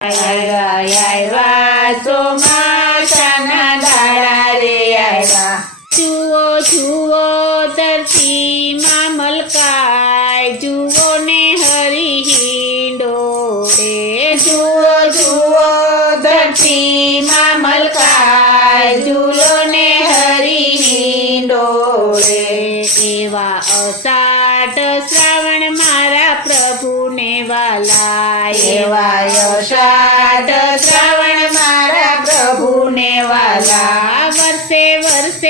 આવ્યા ચોમાસાના દાડા રે આવ્યા। જુઓ જુઓ ધરતીમાં મલકાય, જુઓ ને હરી હિંડોળે। જુઓ જુઓ ધરતીમાં મલકાય, જુઓ ને હરી હિંડોળે। એવા અષાઢ શ્રાવણ મારા પ્રભુને વાલા, એવા અષાઢ શ્રાવણ મારા પ્રભુને વાલા। વર્ષે વર્ષે